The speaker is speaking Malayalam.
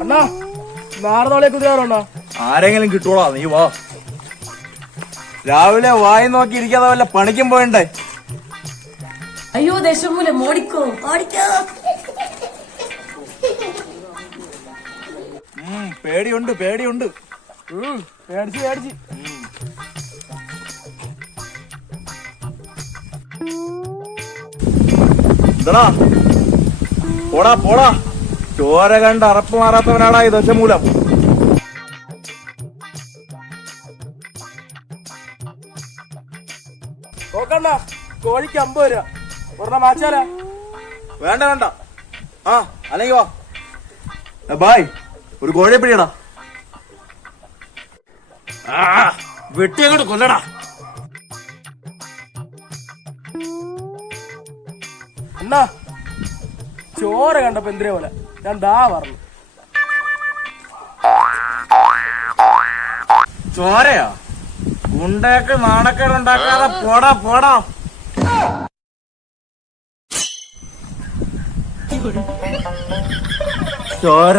അണ്ണാ നാളെ കുതിരാറുണ്ടോ? ആരെങ്കിലും കിട്ടൂടാ, നീ വാ. രാവിലെ വായി നോക്കി ഇരിക്കാതെ വല്ല പണിക്കും പോയണ്ടേ? അയ്യോ ദശമൂലം ഓടിക്കോ ഓടിക്കോ. പേടിയുണ്ട് പേടിയുണ്ട്. പേടിച്ച് പേടിച്ച്. എന്താടാ പോടാ പോടാ, ചോര കണ്ട് അറപ്പ് മാറാത്തവനാടാ ഈ ദശമൂലം. നോക്കണ്ട, കോഴിക്ക് 50 രൂപ ഒരെണ്ണം മാച്ചാലാ. വേണ്ട വേണ്ട, ആ അല്ലെങ്കിൽ വാ. ബായ്, ഒരു കോഴിയെ പിടിയടാ. വെട്ടിയങ്ങോട്ട് കൊല്ലടാ. അണ്ണാ ചോര കണ്ടപ്പോ എന്തിനെ പോലെ ഞാൻ ദാ പറഞ്ഞു. ചോരയാ? ഗുണ്ടയൊക്കെ നാണക്കേടുണ്ടാക്കാതെ പോടാ പോടാ. ചോര